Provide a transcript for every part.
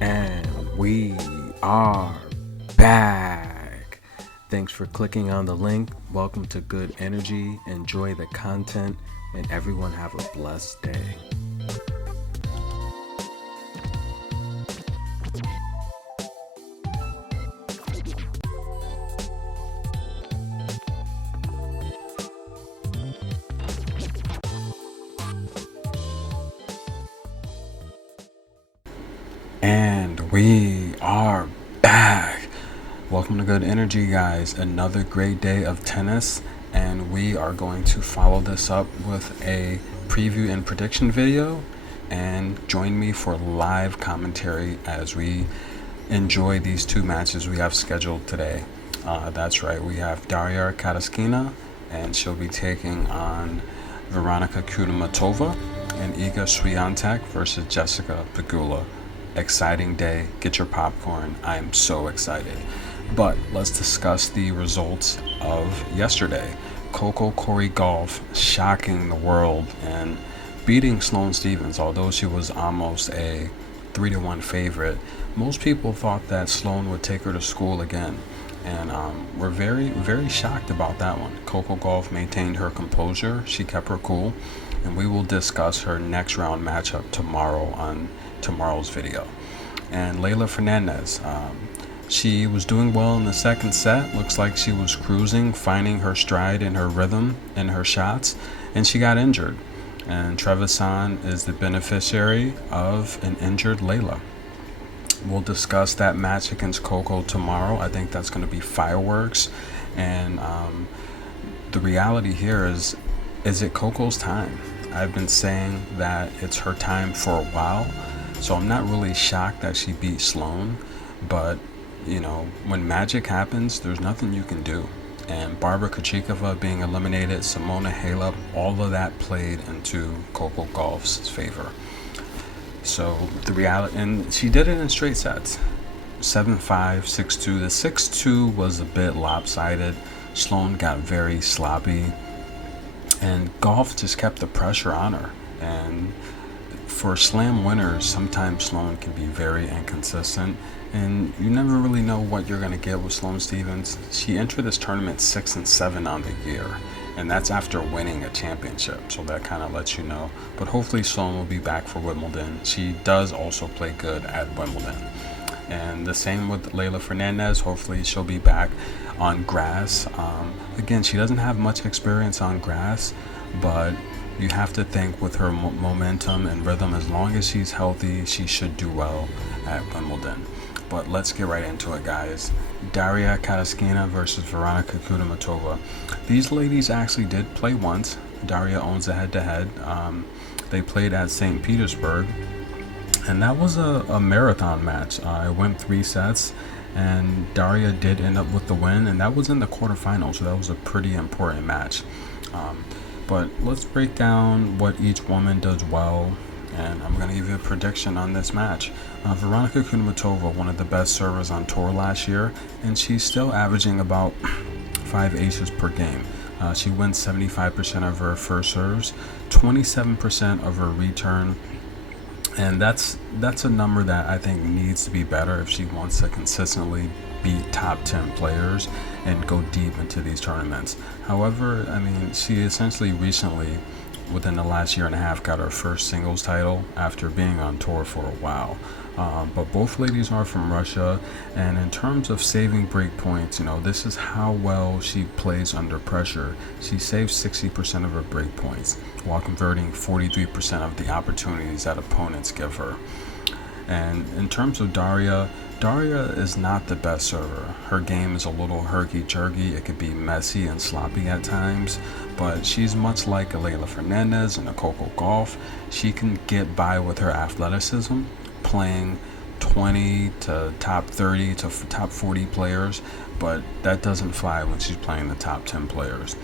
And we are back. Thanks for clicking on the link. Welcome to Good Energy. Enjoy the content, and everyone have a blessed day. And we are back. Welcome to Good Energy, guys. Another great day of tennis, and we are going to follow this up with a preview and prediction video. And join me for live commentary as we enjoy these two matches we have scheduled today. That's right, we have Daria Kataskina, and she'll be taking on Veronika Kudermetova, and Iga Swiatek versus Jessica Pegula. Exciting day. Get your popcorn. I'm so excited. But let's discuss the results of yesterday. Coco Corey Golf shocking the world and beating Sloane Stephens, although she was almost a 3-1 favorite. Most people thought that Sloane would take her to school again, and we're very shocked about that one. Coco Golf maintained her composure. She kept her cool, and we will discuss her next round matchup tomorrow on tomorrow's video. And Leylah Fernandez, she was doing well in the second set. Looks like she was cruising, finding her stride and her rhythm in her shots, and she got injured. And Trevisan is the beneficiary of an injured Leylah. We'll discuss that match against Coco tomorrow. I think that's going to be fireworks. And the reality here is it Coco's time? I've been saying that it's her time for a while, so I'm not really shocked that she beat Sloane. But, when magic happens, there's nothing you can do. And Barbara Krejcikova being eliminated, Simona Halep, all of that played into Coco Golf's favor. So the reality, and she did it in straight sets, 7-5, 6-2. The 6-2 was a bit lopsided. Sloane got very sloppy, and Golf just kept the pressure on her. And for slam winners, sometimes Sloane can be very inconsistent, and you never really know what you're going to get with Sloane Stephens. She entered this tournament 6-7 on the year, and that's after winning a championship, so that kind of lets you know. But hopefully Sloane will be back for Wimbledon. She does also play good at Wimbledon. And the same with Leylah Fernandez. Hopefully she'll be back on grass. Again, she doesn't have much experience on grass, but you have to think with her momentum and rhythm, as long as she's healthy, she should do well at Wimbledon. But let's get right into it, guys. Daria Kataskina versus Veronika Kudermetova. These ladies actually did play once. Daria owns a head-to-head. They played at St. Petersburg, and that was a marathon match. It went 3 sets, and Daria did end up with the win, and that was in the quarterfinals, so that was a pretty important match. But let's break down what each woman does well, and I'm going to give you a prediction on this match. Veronika Kudermetova, one of the best servers on tour last year, and she's still averaging about 5 aces per game. She wins 75% of her first serves, 27% of her return, and that's a number that I think needs to be better if she wants to consistently beat top 10 players and go deep into these tournaments. However, she essentially recently, within the last year and a half, got her first singles title after being on tour for a while. But both ladies are from Russia, and in terms of saving break points, this is how well she plays under pressure. She saves 60% of her break points while converting 43% of the opportunities that opponents give her. And in terms of Daria is not the best server. Her game is a little herky-jerky. It could be messy and sloppy at times, but she's much like a Leylah Fernandez and a Coco Golf. She can get by with her athleticism, playing 20 to top 30 to top 40 players, but that doesn't fly when she's playing the top 10 players.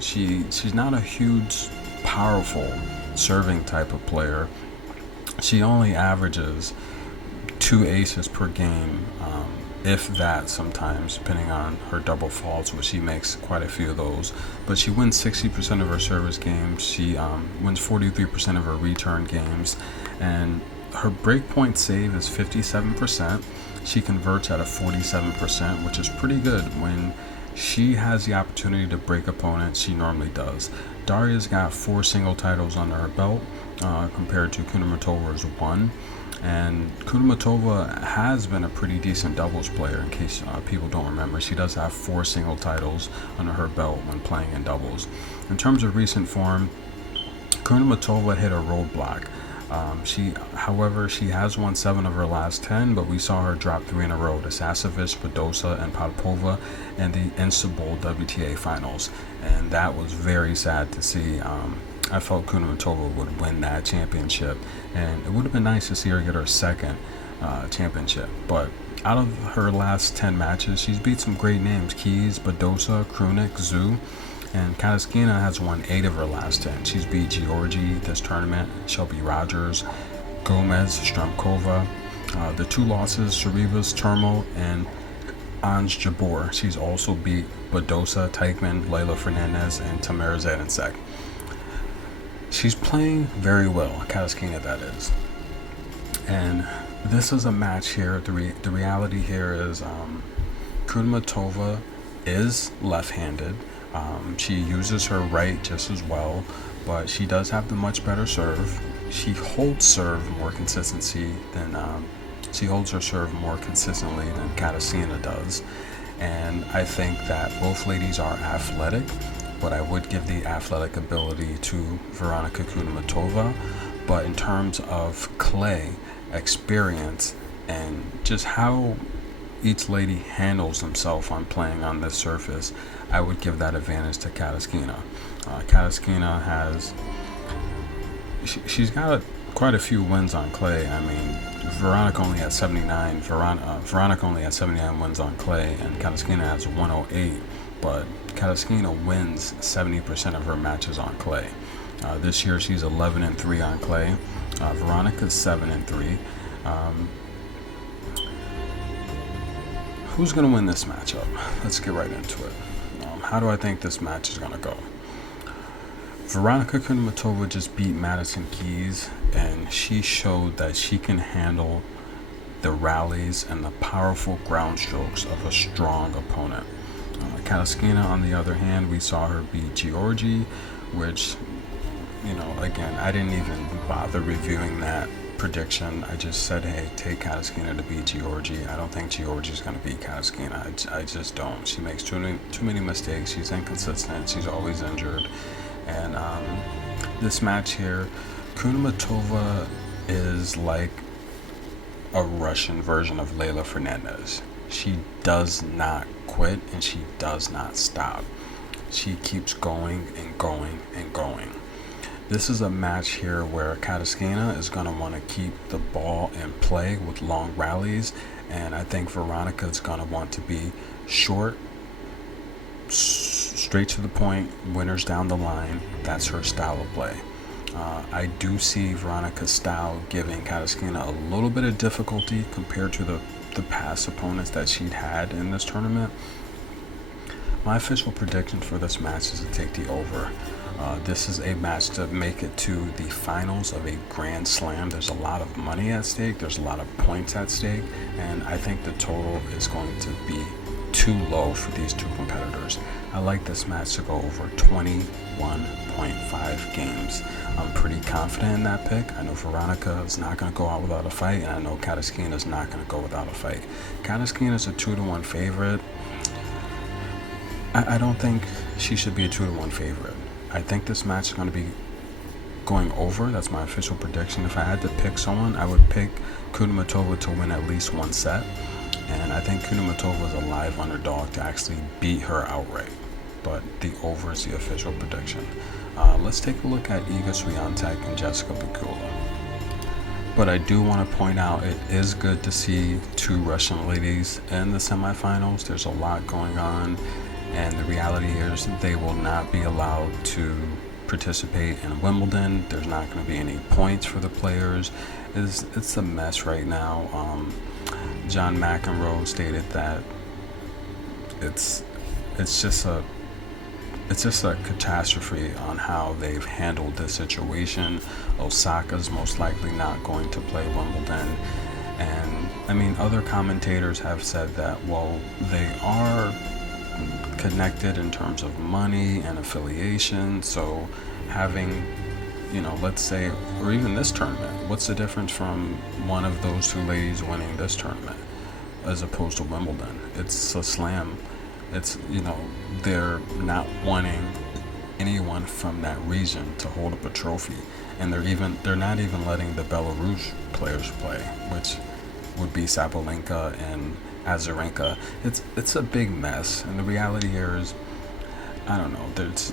She's not a huge, powerful serving type of player. She only averages 2 aces per game, if that, sometimes, depending on her double faults, which she makes quite a few of those. But she wins 60% of her service games. She wins 43% of her return games, and her breakpoint save is 57%. She converts at a 47%, which is pretty good. When she has the opportunity to break opponents, she normally does. Daria's got 4 single titles under her belt, compared to Kudermetova's 1. And Kudermetova has been a pretty decent doubles player, in case people don't remember. She does have 4 single titles under her belt when playing in doubles. In terms of recent form, Kudermetova hit a roadblock. However, she has won 7 of her last 10, but we saw her drop 3 in a row to Sasevich, Badosa, and Popova in the Istanbul WTA finals, and that was very sad to see. I felt Kudermetova would win that championship, and it would have been nice to see her get her second championship. But out of her last 10 matches, she's beat some great names: Keys, Badosa, Krunic, Zhu. And Kataskina has won 8 of her last 10. She's beat Georgie this tournament, Shelby Rogers, Gomez, Stremkova. The 2 losses, Sharibas, Turmo, and Anj Jabor. She's also beat Badosa, Teichmann, Leylah Fernandez, and Tamara Zedinsek. She's playing very well, Kataskina that is. And this is a match here. The reality here is Kudermetova is left-handed. She uses her right just as well, but she does have the much better serve. She holds serve more consistency than she holds her serve more consistently than Kataskina does. And I think that both ladies are athletic, but I would give the athletic ability to Veronika Kudermetova. But in terms of clay, experience, and just how each lady handles themselves on playing on this surface, I would give that advantage to Kataskina. Kataskina has, she's got quite a few wins on clay. I mean, Veronika only has 79. Veronika only has 79 wins on clay, and Kataskina has 108. But Kataskina wins 70% of her matches on clay. This year she's 11-3 on clay. Veronika's 7-3. Who's going to win this matchup? Let's get right into it. How do I think this match is going to go? Veronika Kudermetova just beat Madison Keys, and she showed that she can handle the rallies and the powerful ground strokes of a strong opponent. Kataskina, on the other hand, we saw her beat Georgie, which, again, I didn't even bother reviewing that prediction. I just said, hey, take Kataskina to beat Georgie. I don't think Georgie's going to beat Kataskina. I just don't. She makes too many mistakes. She's inconsistent. She's always injured. And this match here, Kudermetova is like a Russian version of Leylah Fernandez. She does not quit, and she does not stop. She keeps going and going and going. This is a match here where Kataskina is going to want to keep the ball in play with long rallies, and I think Veronika is going to want to be short, straight to the point, winners down the line. That's her style of play. I do see Veronika's style giving Kataskina a little bit of difficulty compared to the past opponents that she'd had in this tournament. My official prediction for this match is to take the over. This is a match to make it to the finals of a Grand Slam. There's a lot of money at stake. There's a lot of points at stake. And I think the total is going to be too low for these two competitors. I like this match to go over 21.5 games. I'm pretty confident in that pick. I know Veronika is not going to go out without a fight, and I know Kataskina is not going to go without a fight. Kataskina is a 2-1 favorite. I don't think she should be a 2-1 favorite. I think this match is going to be going over. That's my official prediction. If I had to pick someone, I would pick Kudermetova to win at least one set. And I think Kudermetova is a live underdog to actually beat her outright. But the over is the official prediction. Let's take a look at Iga Swiatek and Jessica Pegula. But I do want to point out it is good to see 2 Russian ladies in the semifinals. There's a lot going on. And the reality is they will not be allowed to participate in Wimbledon. There's not going to be any points for the players. It's a mess right now. John McEnroe stated that it's just a it's just a catastrophe on how they've handled this situation. Osaka's most likely not going to play Wimbledon. And I mean, other commentators have said that, well, they are connected in terms of money and affiliation. So having, let's say, or even this tournament, what's the difference from one of those two ladies winning this tournament as opposed to Wimbledon? It's a slam. It's, they're not wanting anyone from that region to hold up a trophy. And they're not even letting the Belarus players play, which would be Sabalenka and Azarenka. It's a big mess, and the reality here is, I don't know, there's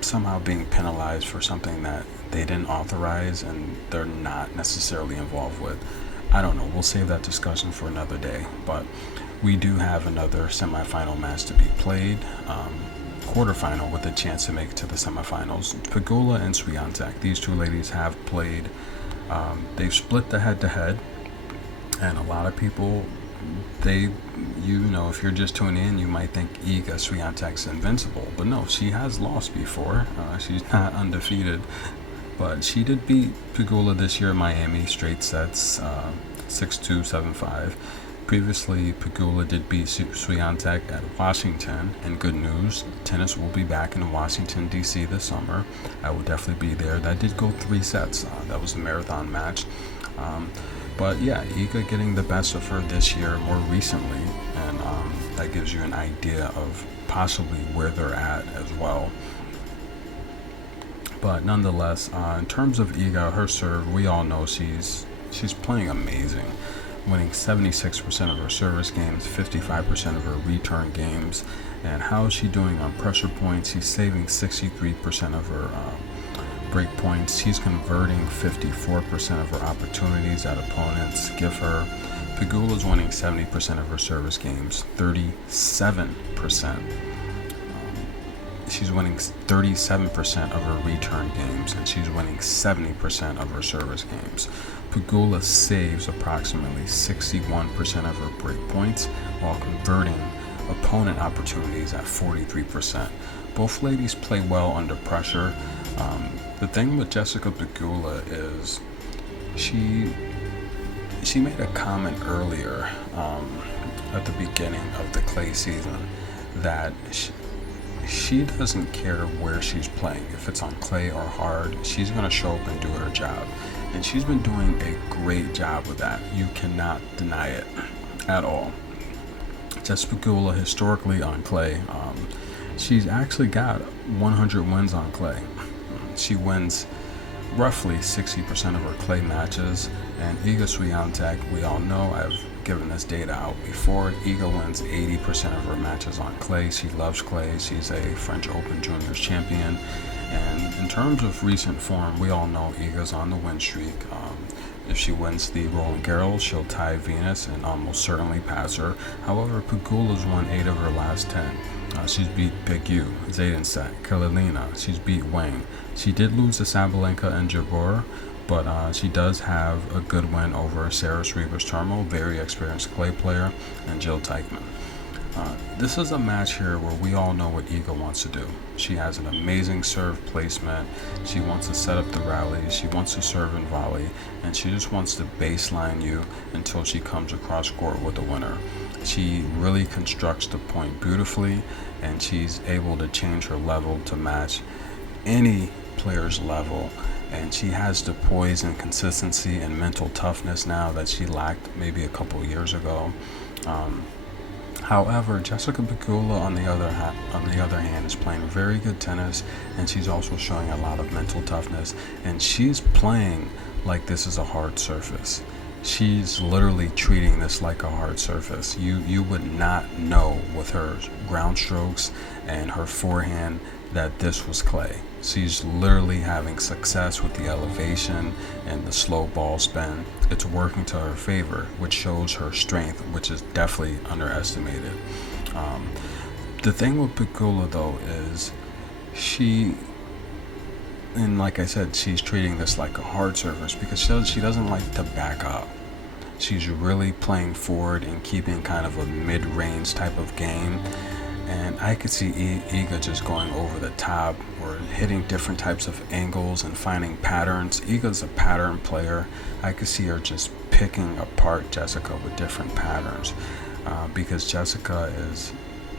somehow being penalized for something that they didn't authorize and they're not necessarily involved with. I don't know. We'll save that discussion for another day, but we do have another semifinal match to be played. Quarterfinal with a chance to make it to the semifinals. Pegula and Swiatek, these two ladies have played. They've split the head-to-head, and a lot of people, if you're just tuning in, you might think Iga Swiatek's invincible, but no, she has lost before. She's not undefeated, but she did beat Pegula this year in Miami, straight sets, 6-2, 7-5. Previously, Pegula did beat Swiatek at Washington, and good news, tennis will be back in Washington, D.C. this summer. I will definitely be there. That did go 3 sets. That was a marathon match. But yeah, Iga getting the best of her this year more recently, and that gives you an idea of possibly where they're at as well. But nonetheless, in terms of Iga, her serve, we all know she's playing amazing, winning 76% of her service games, 55% of her return games. And how is she doing on pressure points? She's saving 63% of her break points. She's converting 54% of her opportunities that opponents give her. Pegula's winning 70% of her service games, 37%. She's winning 37% of her return games, and she's winning 70% of her service games. Pegula saves approximately 61% of her break points while converting opponent opportunities at 43%. Both ladies play well under pressure. The thing with Jessica Pegula is she made a comment earlier at the beginning of the clay season that she doesn't care where she's playing. If it's on clay or hard, she's going to show up and do her job. And she's been doing a great job with that. You cannot deny it at all. Jessica Pegula, historically on clay, she's actually got 100 wins on clay. She wins roughly 60% of her clay matches. And Iga Swiatek, we all know, I've given this data out before, Iga wins 80% of her matches on clay. She loves clay. She's a French Open Juniors champion. And in terms of recent form, we all know Iga's on the win streak. If she wins the Roland Garros, she'll tie Venus and almost certainly pass her. However, Pegula's won 8 of her last 10. She's beat Pegu, Zaydenset, Karolina. She's beat Wang. She did lose to Sabalenka and Jabeur, but she does have a good win over Sarah Srivas-Charmo, very experienced clay player, and Jill Teichmann. This is a match here where we all know what Iga wants to do. She has an amazing serve placement. She wants to set up the rallies. She wants to serve and volley, and she just wants to baseline you until she comes across court with a winner. She really constructs the point beautifully, and she's able to change her level to match any player's level. And she has the poise and consistency and mental toughness now that she lacked maybe a couple years ago. However, Jessica Pegula, on the other hand, is playing very good tennis, and she's also showing a lot of mental toughness. And she's playing like this is a hard surface. She's literally treating this like a hard surface. You would not know with her ground strokes and her forehand that this was clay. She's literally having success with the elevation and the slow ball spin. It's working to her favor, which shows her strength, which is definitely underestimated. The thing with Pegula, though, is and like I said, she's treating this like a hard surface because she doesn't like to back up. She's really playing forward and keeping kind of a mid-range type of game. And I could see Iga just going over the top or hitting different types of angles and finding patterns. Iga's a pattern player. I could see her just picking apart Jessica with different patterns, because Jessica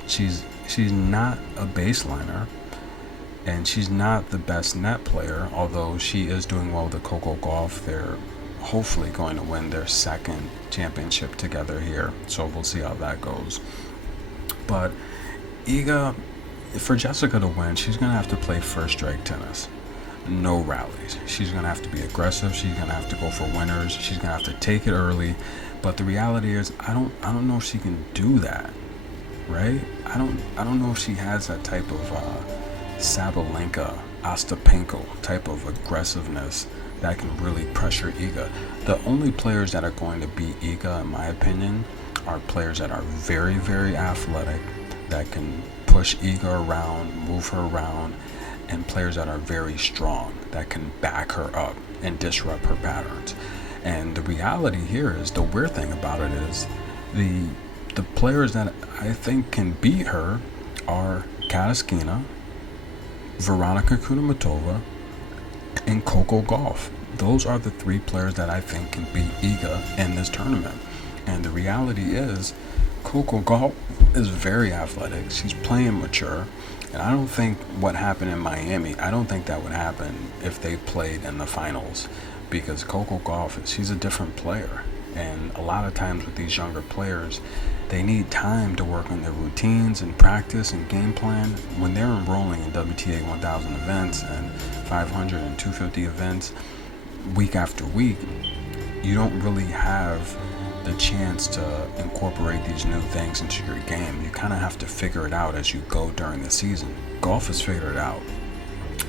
she's not a baseliner, and she's not the best net player, although she is doing well with the Coco Gauff. They're hopefully going to win their second championship together here, so we'll see how that goes. But Iga, for Jessica to win, she's going to have to play first strike tennis. No rallies. She's going to have to be aggressive. She's going to have to go for winners. She's going to have to take it early. But the reality is, I don't know if she can do that, right? I don't know if she has that type of Sabalenka, Ostapenko type of aggressiveness that can really pressure Iga. The only players that are going to beat Iga, in my opinion, are players that are very, very athletic, that can push Iga around, move her around, and players that are very strong, that can back her up and disrupt her patterns. And the reality here is, the weird thing about it is, the players that I think can beat her are Kataskina, Veronika Kudermetova, and Coco Gauff. Those are the three players that I think can beat Iga in this tournament. And the reality is, Coco Gauff is very athletic. She's playing mature. And I don't think what happened in Miami, I don't think that would happen if they played in the finals. Because Coco Gauff, she's a different player. And a lot of times with these younger players, they need time to work on their routines and practice and game plan. When they're enrolling in WTA 1000 events and 500 and 250 events week after week, you don't really have the chance to incorporate these new things into your game. You kind of have to figure it out as you go during the season. Gauff has figured it out.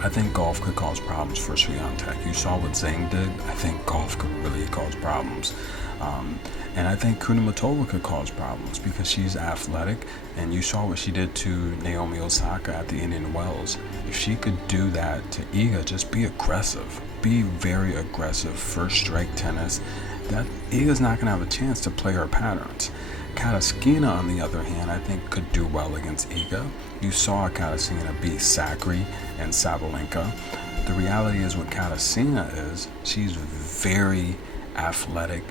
I think Gauff could cause problems for Swiatek. You saw what Zhang did. I think Gauff could really cause problems. And I think Kudermetova could cause problems because she's athletic, and you saw what she did to Naomi Osaka at the Indian Wells. If she could do that to Iga, just be aggressive. Be very aggressive. First strike tennis. That Iga's not going to have a chance to play her patterns. Kataskina, on the other hand, I think could do well against Iga. You saw Kataskina beat Sakri and Sabalenka. The reality is, what Kataskina is, she's very athletic,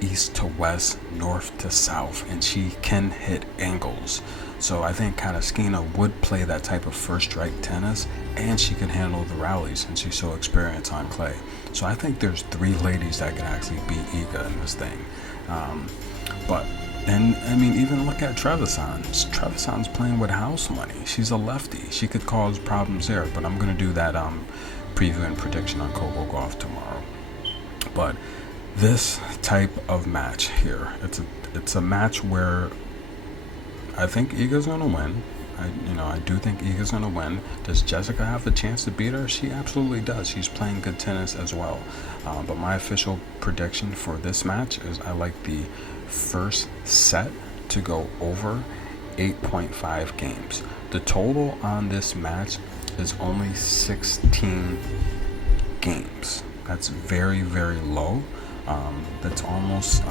east to west, north to south, and she can hit angles. So I think Kataskina would play that type of first strike tennis, and she can handle the rallies, and she's so experienced on clay. So I think there's three ladies that can actually beat Iga in this thing. And I mean, even look at Trevisan. Trevisan's playing with house money. She's a lefty. She could cause problems there, but I'm going to do that preview and prediction on Coco Gauff tomorrow. But this type of match here, it's a match where I think Iga's going to win. I do think Iga's going to win. Does Jessica have a chance to beat her? She absolutely does. She's playing good tennis as well. But my official prediction for this match is I like the first set to go over 8.5 games. The total on this match is only 16 games. That's very, very low. That's almost...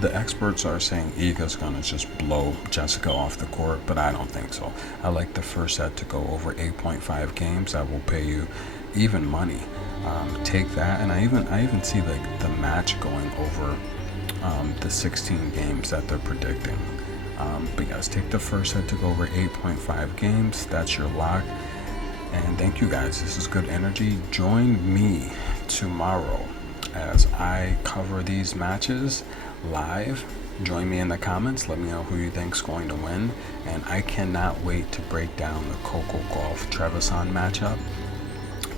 The experts are saying Iga's gonna just blow Jessica off the court, but I don't think so. I like the first set to go over 8.5 games. That will pay you even money. Take that, and I even see like the match going over the 16 games that they're predicting. But guys, take the first set to go over 8.5 games. That's your lock. And thank you guys. This is good energy. Join me tomorrow as I cover these matches live. Join me in the comments. Let me know who you think's going to win. And I cannot wait to break down the Coco Gauff Trevisan matchup.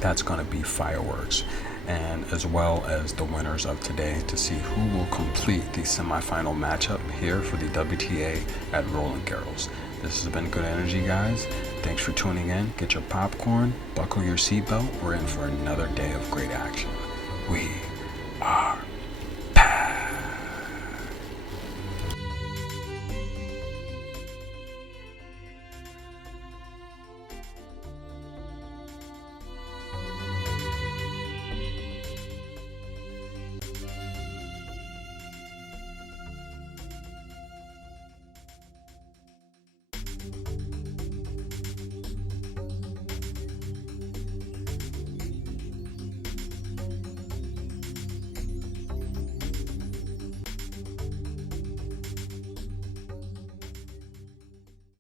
That's going to be fireworks. And as well as the winners of today, to see who will complete the semifinal matchup here for the WTA at Roland Garros. This has been good energy, guys. Thanks for tuning in. Get your popcorn, buckle your seatbelt. We're in for another day of great action. We are